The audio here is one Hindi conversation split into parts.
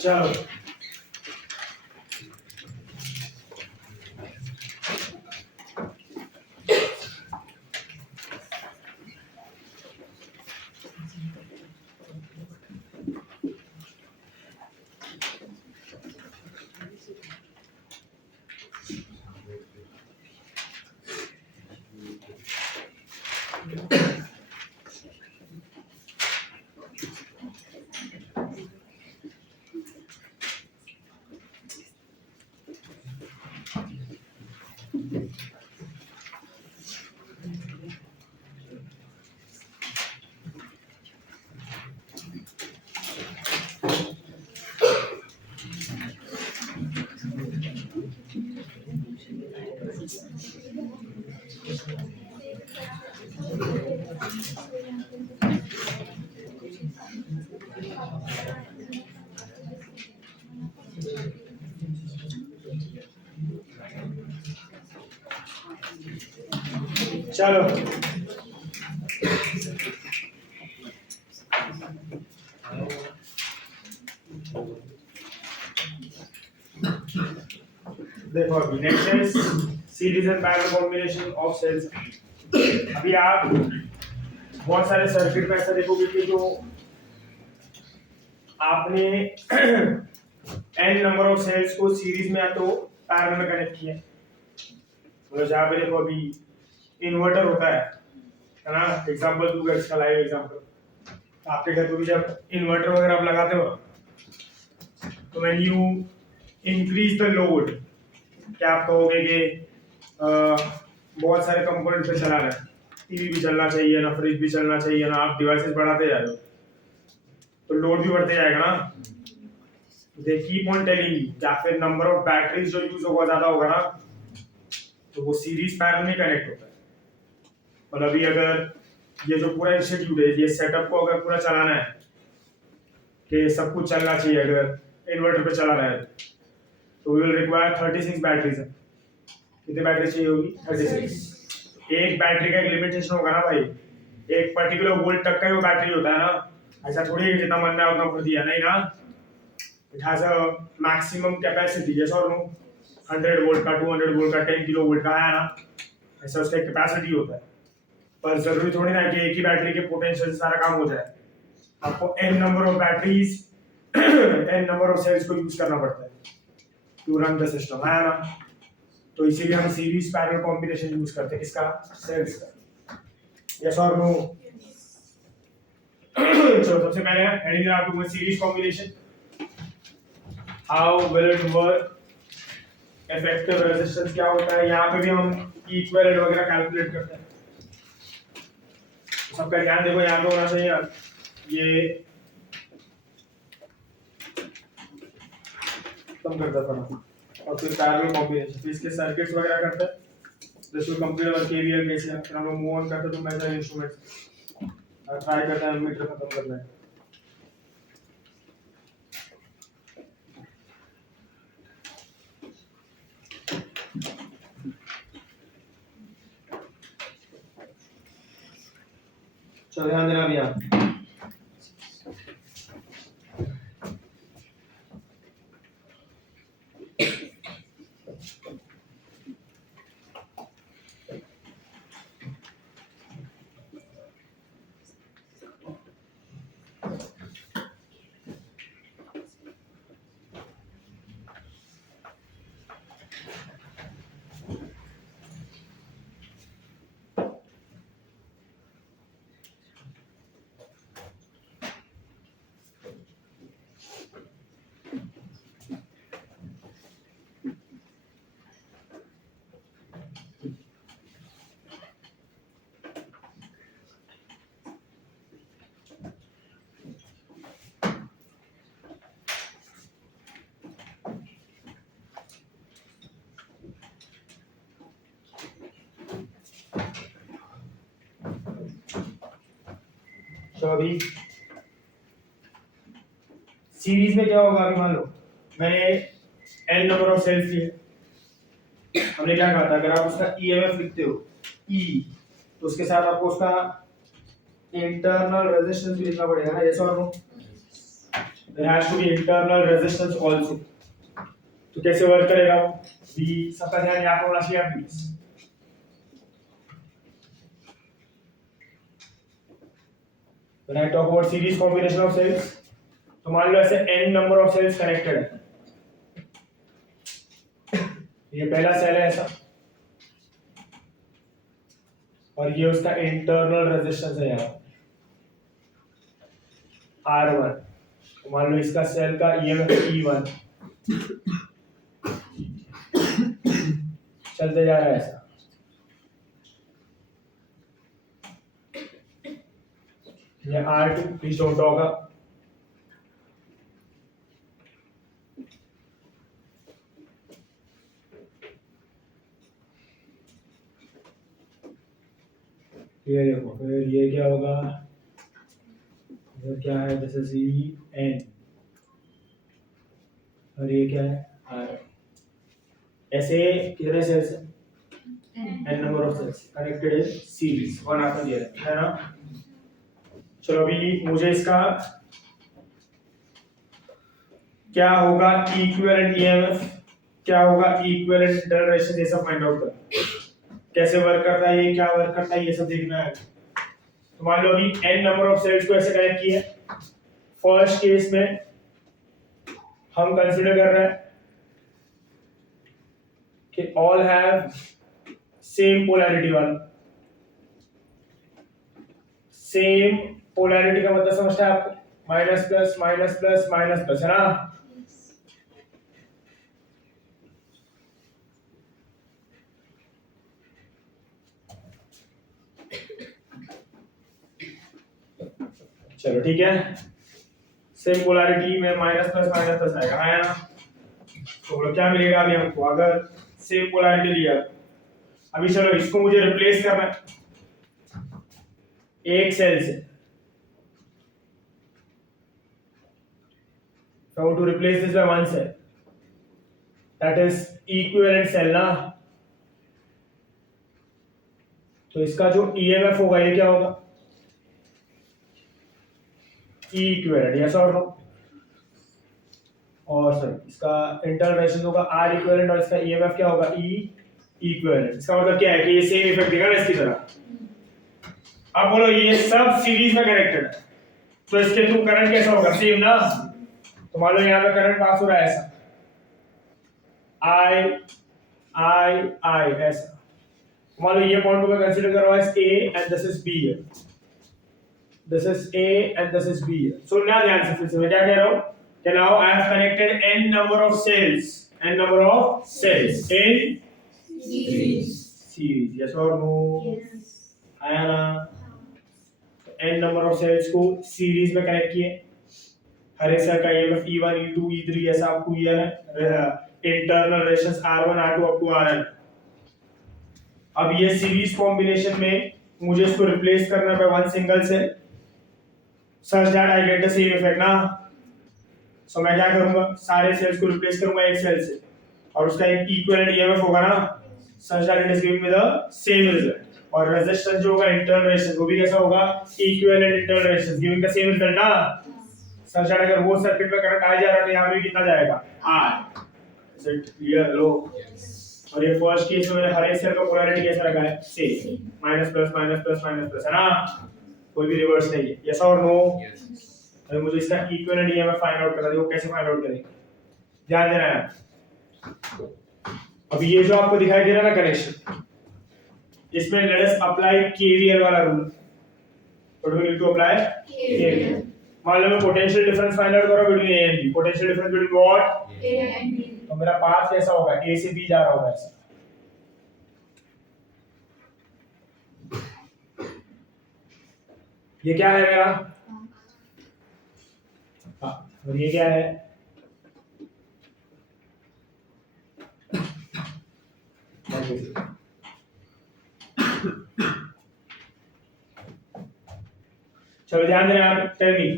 चलो चलो देखो अभी नेक्स्ट है series and parallel combination of cells. अभी आप बहुत सारे सर्किट में ऐसा देखोगे कि जो आपने n नंबर ऑफ सेल्स को सीरीज में या तो पैरेलल में कनेक्ट किया, मतलब जहाँ पे देखो अभी इन्वर्टर होता है ना, एग्जांपल दूंगा इसका लाइव एग्जांपल। आपके घर पे भी जब इन्वर्टर वगैरह आप लगाते हो तो when you increase the load, क्या आप कहोगे कि बहुत सारे कंपोनेंट पे चला रहा है, टीवी भी चलना चाहिए ना, फ्रिज भी चलना चाहिए ना, आप डिवाइसेस बढ़ाते जा रहे हो तो लोड भी बढ़ते जाएगा ना। They keep on telling you, या फिर नंबर ऑफ बैटरीज जो यूज होगा ज्यादा होगा ना, तो वो सीरीज पैरेलल में कनेक्ट होता है। और अभी अगर ये जो पूरा इंस्टीट्यूट है, ये सेटअप को अगर पूरा चलाना है कि सब कुछ चलना चाहिए, अगर इन्वर्टर पे चला रहा है तो वी विल रिक्वायर 36 बैटरीज है। कितनी बैटरी चाहिए होगी? 36। एक बैटरी का एक लिमिटेशन होगा ना भाई, एक पर्टिकुलर वोल्ट तक का ही वो बैटरी होता है ना, ऐसा थोड़ी है जितना मन में उतना भर दिया, नहीं ना। It has a maximum capacity, yes और नो। 100 वोल्ट का, 200 वोल्ट का, 10 किलो वोल्ट का है ना, ऐसा उसका कैपेसिटी होता है। पर जरूरी थोड़ी ना कि एक ही बैटरी के पोटेंशियल से सारा काम हो जाए, आपको n number of batteries n number of cells को यूज करना पड़ता है टू रन द सिस्टम, है ना। तो इसीलिए हम सीरीज पैरेलल कॉम्बिनेशन यूज करते हैं, किसका? सेल्स का, यस और नो। चलो सबसे पहले हेडिंग आपको वो series combination, how will it work, effective resistance क्या होता है, यहाँ पे भी हम इक्विवेलेंट वगैरह कैलकुलेट करते हैं। सबका ध्यान देखो यहाँ पे होना चाहिए, ये कम करता था और फिर पैरेलल कॉम्बिनेशन, फिर इसके सर्किट्स वगैरह करते हैं। This will complete our KVL कैसे, फिर हम लोग मूव ऑन करते तो मेजर इंस्ट्रूमेंट्स ट्राई करते हैं मीटर खत्म करना है। चलो ध्यान देना भैया। तो अभी सीरीज में क्या होगा, अभी मान लो मैंने n नंबर ऑफ सेल्स लिए, हमने क्या कहा था, अगर आप उसका ईएमएफ लिखते हो E, तो उसके साथ आपको उसका इंटरनल रेजिस्टेंस भी लिखना पड़ेगा ना, यस और no. there has to be internal resistance also. तो कैसे वर्क करेगा वो? V सबका ध्यान यहाँ पर होना चाहिए please. When I talk about series combination of cells, तो मान लो ऐसे n number of cells connected है. ये पहला सेल है ऐसा और ये उसका इंटरनल रेजिस्टेंस है यहाँ R1. तो मान लो इसका सेल का EMF E1 चलते जा रहा है ऐसा. ये R2 प्लीज डोंट टॉक. ये देखो फिर ये क्या होगा, इधर क्या है, दिस इज N और ये क्या है R. ऐसे कितने सेल्स हैं? n number of cells connected in series one after the other, है ना. चलो अभी मुझे इसका क्या होगा इक्विवेलेंट ईएमएफ, क्या होगा इक्विवेलेंट इंटरनल रेजिस्टेंस, ये सब फाइंड आउट करना. कैसे वर्क करता है ये, क्या वर्क करता है, ये सब देखना है. तो मान लो अभी n नंबर ऑफ सेल्स को ऐसे कनेक्ट किए. फर्स्ट केस में हम कंसीडर कर रहे हैं कि ऑल हैव सेम पोलैरिटी वाला. सेम पोलैरिटी का मतलब समझता है आपको? Minus plus minus plus minus plus, है ना. चलो ठीक है, सेम पोलैरिटी में माइनस प्लस आएगा, है ना. तो क्या मिलेगा अभी हमको अगर सेम पोलैरिटी लिया. अभी चलो इसको मुझे रिप्लेस करना है एक सेल से. So to replace this by one cell, that is equivalent cell ना. तो इसका जो EMF होगा ये क्या होगा? E equivalent, yes or no? और सर इसका इंटरनल रेजिस्टेंस होगा R equivalent और इसका EMF क्या होगा? E equivalent. इसका मतलब क्या है कि ये सेम इफेक्ट देगा ना इसकी तरह. अब बोलो ये सब सीरीज में कनेक्टेड है तो इसके थ्रू करंट कैसा होगा? सेम ना. तो मान लो यहाँ पे करंट पास हो रहा है ऐसा I ऐसा. मान लो ये पॉइंट को मैं कंसीडर कर रहा हूँ A and this is B है. This is A and this is B है. सुनना ध्यान से, फिर से मैं क्या कह रहा हूँ कि now I have connected n number of cells in series. Yes or no? Yes. आया ना. n नंबर ऑफ सेल्स को सीरीज में कनेक्ट किए. हर एक सेल का EMF E1 E2 E3 ऐसा आपको ये है. Internal resistance R1 R2 up to RN. अब ये सीरीज कॉम्बिनेशन में मुझे इसको रिप्लेस करना है one single cell such that I get the same effect ना. सो मैं क्या करूंगा, सारे सेल्स को रिप्लेस करूंगा एक सेल से और उसका एक इक्विवेलेंट EMF होगा ना, such that it is giving me the same result. और रेजिस्टेंस जो होगा इंटरनल रेजिस्टेंस वो भी कैसा होगा? Equivalent internal resistance giving the same result ना. सच दैट अगर वो सर्किट में करंट आ जा रहा है तो यहां पे कितना जाएगा? R. Is it clear? लो. और ये फर्स्ट केस में हर एक सेल का पोलैरिटी कैसा रखा है? सेम. माइनस प्लस है ना. कोई भी रिवर्स नहीं है. यस और नो? अभी मुझे इसका इक्विवेलेंट EMF फाइंड आउट करना है. वो कैसे फाइंड आउट करेंगे? ध्यान देना है. अब ये जो आपको दिखाई दे रहा है ना कनेक्शन, इसमें लेट अस अप्लाई KVL वाला rule. What we need to apply? KVL. मान लो मैं पोटेंशियल डिफरेंस फाइंड आउट कर रहा हूं between A and B. Potential difference between what? A and B. तो मेरा पाथ कैसा होगा? A से B जा रहा होगा ऐसा. ये क्या है मेरा? हाँ. और ये क्या है? चलो ध्यान देना यार. Tell me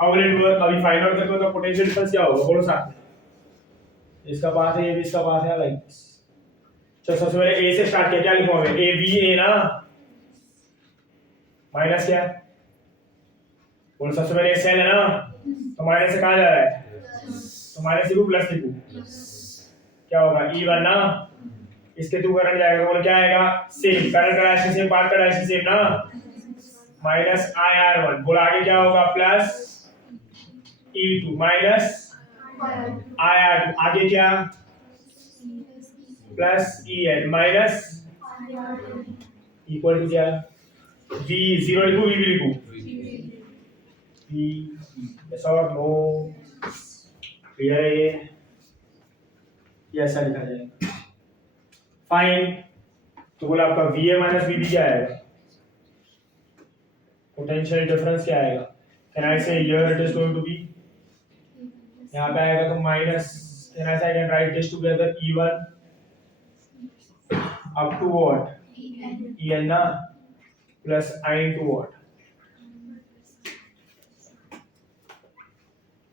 how will it work. अभी फाइंड आउट करते हो तो पोटेंशियल डिफरेंस क्या होगा? बोलो साथ में. इसका पाथ है, ये भी इसका पाथ है, लाइक दिस. चलो सबसे पहले A से स्टार्ट किया. क्या लिखूं मैं? A B A ना. माइनस क्या? बोलो सबसे पहले सेल है ना, तो माइनस से कहाँ जा रहा है, तो माइनस लिखू प्लस लिखू, क्या होगा E1 ना, इसके थ्रू करंट जाएगा, बोलो क्या आएगा, सेम करंट का डायरेक्शन सेम, पाथ का डायरेक्शन सेम ना, माइनस IR1, बोलो आगे क्या होगा, प्लस E2 माइनस IR2, आगे क्या, plus EN minus equal to क्या, V 0 लिखू, V भी लिखू, V yes or no, clear है ये ऐसा लिखा जाएगा, फाइन। तो बोला आपका VA माइनस VB क्या आएगा, पोटेंशियल डिफरेंस क्या आएगा, can I say here it is going to be, यहाँ पे आएगा तो minus, can I say I can write this together E1 up to what, EN ना, प्लस I into what,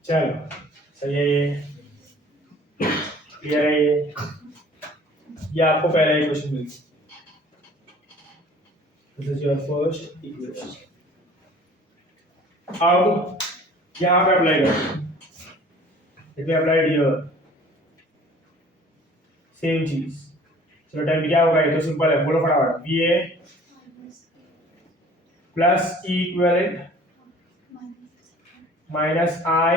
चलो सही है ये, क्लियर है ये आपको पहला ही क्वेश्चन मिल गया, this is your first equation. अब यहाँ पे अप्लाई करो, it be applied here, same चीज, चलो टाइम क्या होगा, ये तो सिंपल है, बोलो फटाफट, VA plus E equivalent minus I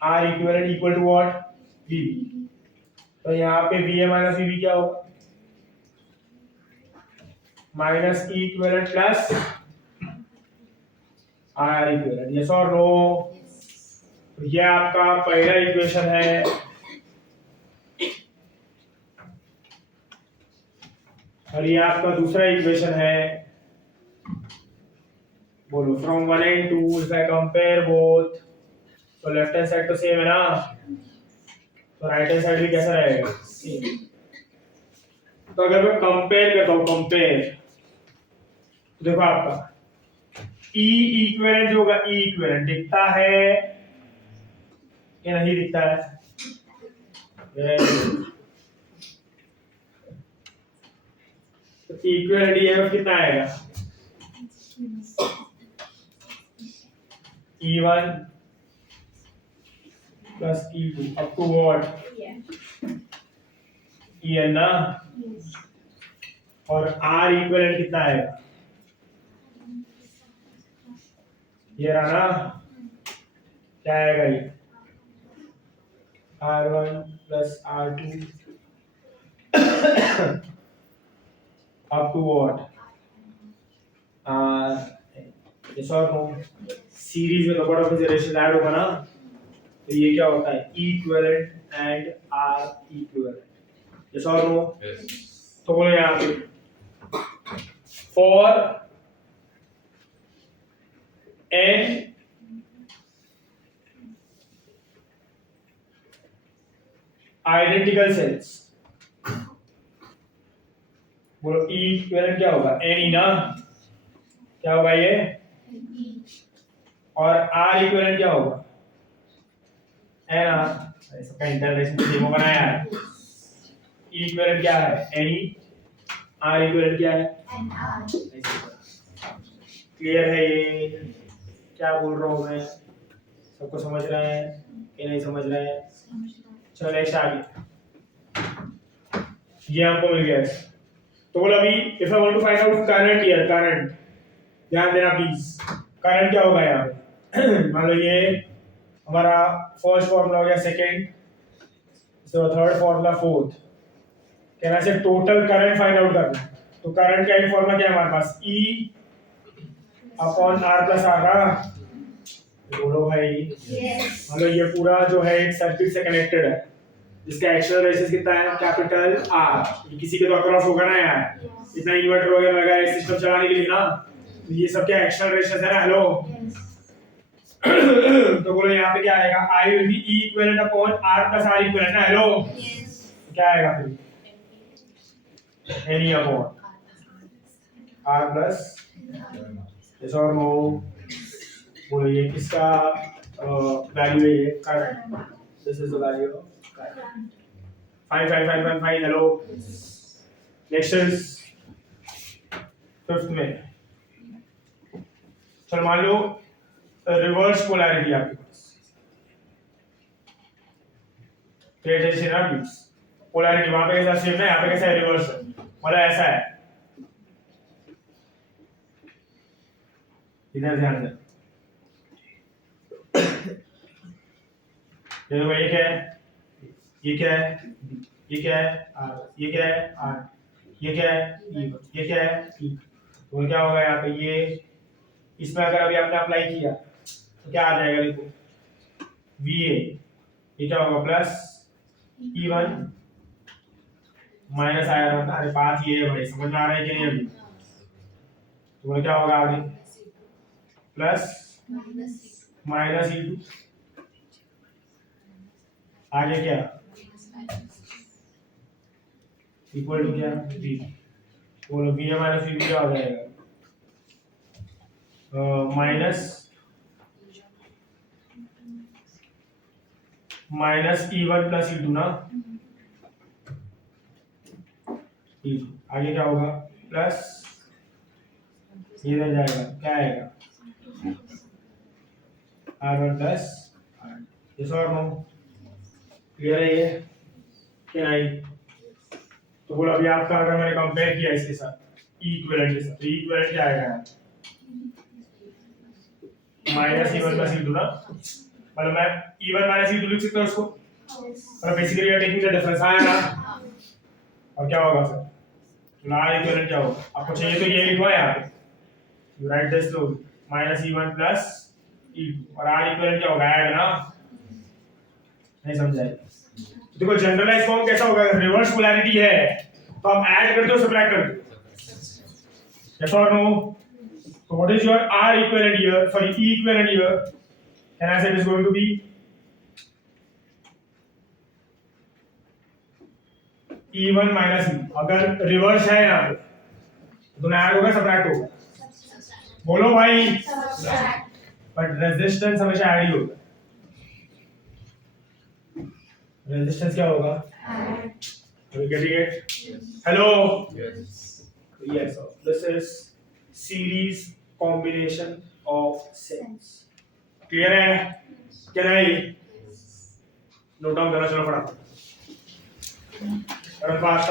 R equivalent equal to what, VB, तो यहाँ पे VA माइनस VB क्या होगा, minus E equivalent plus IR equivalent, yes और नो, ये आपका पहला इक्वेशन है, और ये आपका दूसरा इक्वेशन है, बोलो from 1 and 2 if I compare both, तो लेफ्ट हैंड साइड तो सेम है ना, तो राइट हैंड साइड भी कैसा रहेगा, सेम। तो अगर मैं कंपेयर करता हूँ, कंपेयर, तो देखो आपका E इक्विवेलेंट जो होगा, E इक्विवेलेंट दिखता है या नहीं दिखता है, तो इक्विवेलेंट EMF कितना आएगा, E1 plus E2 up to what, EN ना, और R इक्विवेलेंट कितना आएगा, ये रहा ना, क्या आएगा ये, R1 plus R2 up to what, yes or no, series में कपड़ा ऑफ रेशियो ऐड होगा ना, तो ये क्या होता है, E equivalent and R equivalent, yes और नो, तो बोलो यहाँ पे फॉर N आइडेंटिकल सेल्स, बोलो E इक्विवेलेंट क्या होगा, N ना, क्या होगा ये, और R इक्विवेलेंट क्या होगा, N R, इसका इंटरलेशन डेमो बनाया है, E इक्विवेलेंट क्या है, N R इक्विवेलेंट क्या है, N R, क्लियर है ये, क्या बोल रहा हूँ मैं, सबको समझ रहे हैं कि नहीं समझ रहे हैं, चलो नेक्स्ट आगे, ये हमको मिल गया, तो बोला अभी if I want to find out current here, current ध्यान देना प्लीज, करंट क्या होगा यहाँ पे, मान लो ये हमारा फर्स्ट फॉर्मूला हो गया, सेकंड, तो थर्ड फॉर्मूला, फोर्थ, कहना से टोटल करंट फाइंड आउट करना, तो करंट का एक फॉर्मूला क्या है हमारे पास, E upon R plus R का, बोलो भाई, मान लो ये पूरा जो है एक सर्किट से कनेक्टेड है, जिसका एक्शनल रेजिस्टेंस कितना है, कैपिटल R, किसी के तो अक्रॉस होगा ना यार, इतना इन्वर्टर वगैरह लगा है सिस्टम चलाने के लिए ना, तो ये सब क्या एक्शनल रेजिस्टेंस है ना, हेलो, तो बोलो यहाँ पे क्या आएगा, I will be E equivalent upon R plus R equivalent ना, हेलो, क्या आएगा फिर, N E upon R plus, yes or no, बोलो ये किसका वैल्यू है, ये current, this is the value of current, fine fine fine fine fine, hello, next is fifth में, चलो मान लो रिवर्स पोलैरिटी आपके पास, पोलैरिटी वहां पे कैसा सेम है, यहाँ पे कैसा है, रिवर्स है, मतलब ऐसा है, इधर ध्यान दें, ये देखो ये क्या है, ये क्या है, ये क्या है आर, ये क्या है आर, ये क्या है ई, ये क्या है ई, तो क्या होगा यहाँ पे, ये इसमें अगर अभी आपने अप्लाई किया तो क्या आ जाएगा, देखो वी ए, ये क्या होगा प्लस ई वन माइनस आया था, अरे बात ये है भाई, समझ में आ रहा है कि नहीं अभी, तो क्या होगा आगे प्लस माइनस ई टू, आगे क्या इक्वल टू क्या वी, बोलो वी ए माइनस वी क्या हो जाएगा, minus E one plus E two ना, ई टू आगे क्या होगा प्लस, ये रह जाएगा, क्या आएगा R one plus R, yes और नो, क्लियर है ये कि नहीं, तो बोलो अभी आपका अगर मैंने कंपेयर किया इसके साथ इक्विवेलेंट के साथ, तो इक्विवेलेंट क्या आएगा minus E one plus E two ना, मतलब मैं E one minus E two लिख सकता हूँ इसको, मतलब basically we are taking the difference, आया ना, और क्या होगा फिर, तो आर इक्विवेलेंट क्या होगा, आपको चाहिए तो ये लिखवा यहाँ पे, you write this to minus E one plus E two, और आर इक्विवेलेंट क्या होगा ऐड ना, नहीं समझाए, देखो जनरलाइज फॉर्म कैसा होगा, रिवर्स पोलैरिटी है तो आप ऐड करते हो सब्ट्रैक्ट करते हो, यस और no, so what is your R equivalent here, sorry E equivalent here, can I say it is going to be E1 minus E, अगर रिवर्स है यहाँ पे तो ना ऐड होगा सब्ट्रैक्ट होगा, बोलो भाई बट रेजिस्टेंस हमेशा ऐड ही होगा, रेजिस्टेंस क्या होगा, are you getting it, hello, yes, so this is series combination of cells, clear है, क्या नहीं, नोट डाउन करना, चलो फटाफट और फास्ट,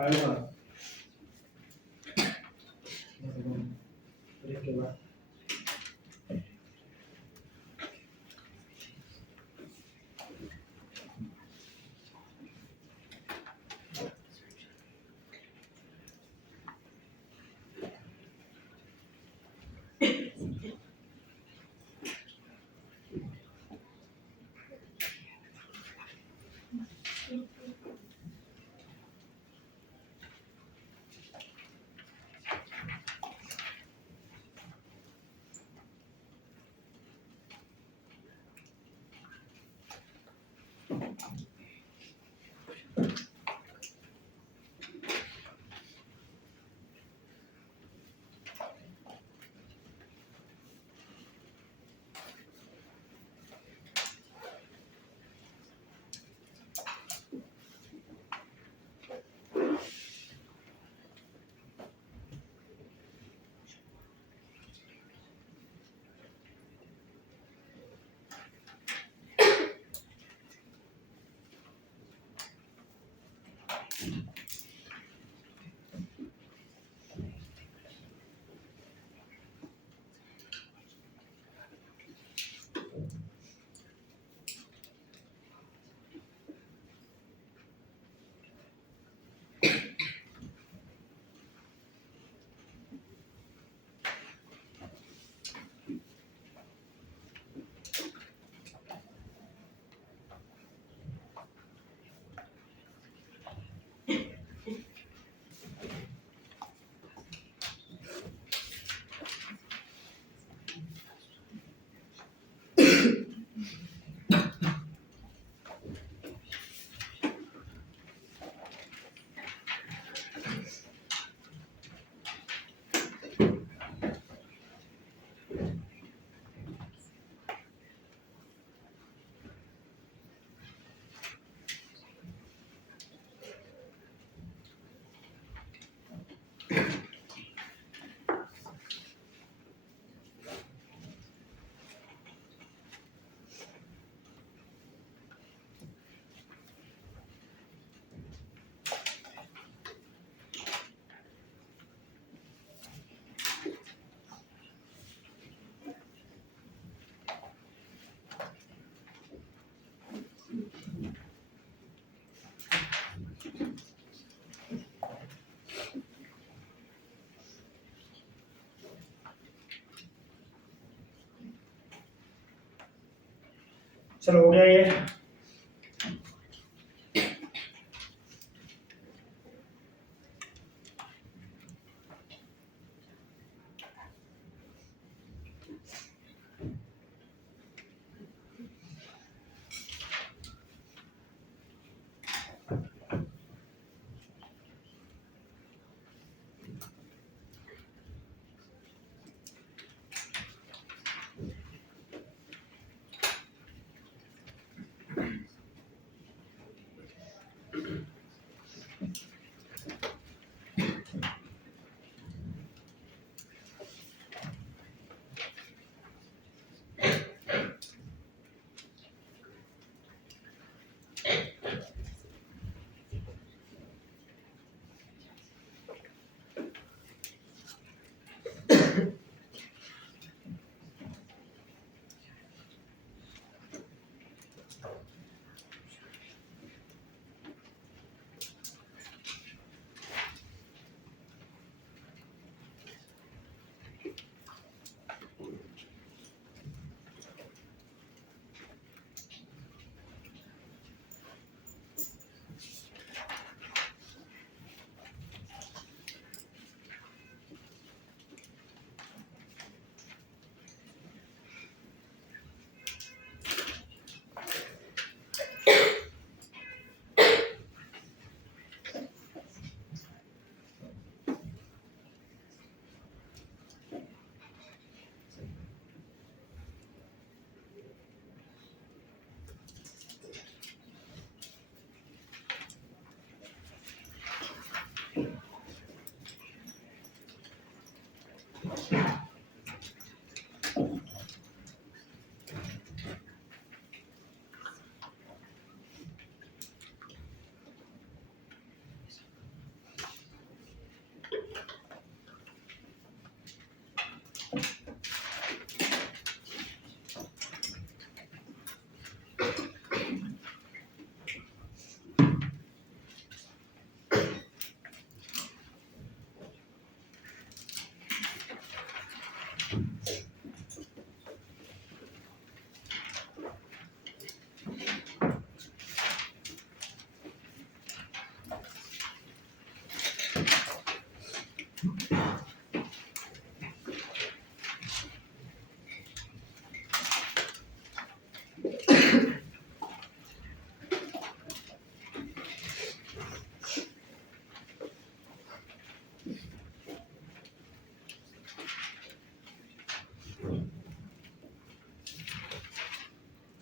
आएगा के बाद चलो हो गया ये।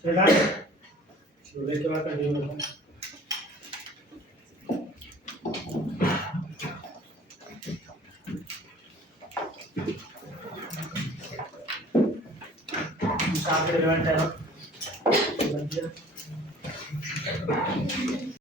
चला छोले के बाद कंटिन्यू करते हैं। साथ में रिलेवेंट है